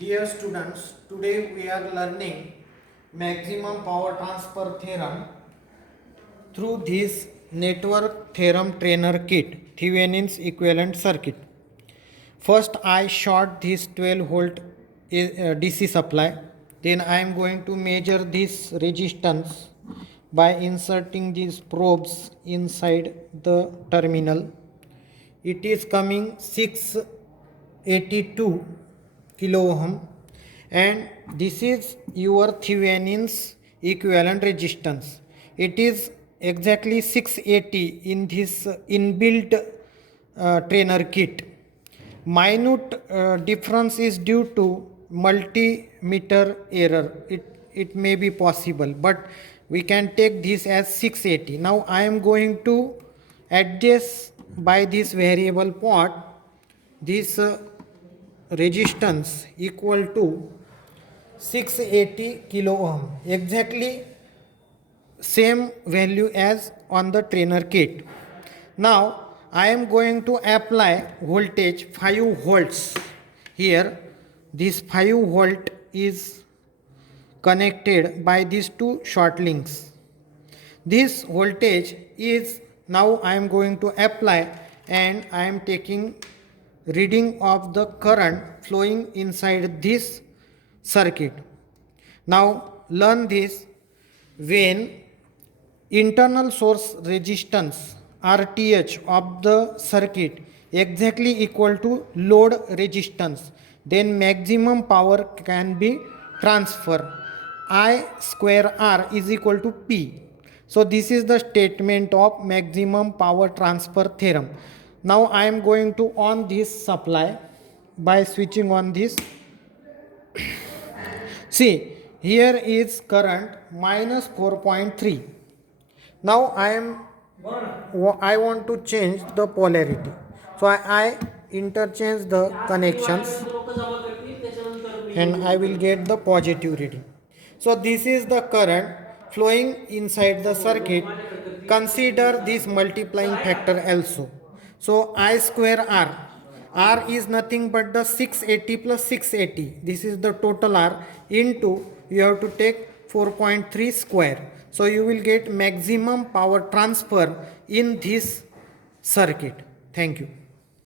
Dear students, today we are learning maximum power transfer theorem through this network theorem trainer kit, Thevenin's equivalent circuit. First, I short this 12 volt DC supply. Then I am going to measure this resistance by inserting these probes inside the terminal. It is coming 682 kilo ohm, and this is your Thevenin's equivalent resistance. It is exactly 680 in this inbuilt trainer kit. Minute difference is due to multimeter error. It may be possible, but we can take this as 680. Now I am going to adjust by this variable part this resistance equal to 680 kilo ohm, exactly same value as on the trainer kit. Now I am going to apply voltage 5 volts here. This 5 volt is connected by these two short links. This voltage is now I am going to apply, and I am taking reading of the current flowing inside this circuit. Now learn this: when internal source resistance RTH of the circuit exactly equal to load resistance, then maximum power can be transferred. I square R is equal to P. So this is the statement of maximum power transfer theorem. Now I am going to on this supply by switching on this. See, here is current minus 4.3. Now I want to change the polarity. So I interchange the connections and I will get the positive reading. So this is the current flowing inside the circuit. Consider this multiplying factor also. So I square R. R is nothing but the 680 plus 680. This is the total R into, you have to take 4.3 square. So you will get maximum power transfer in this circuit. Thank you.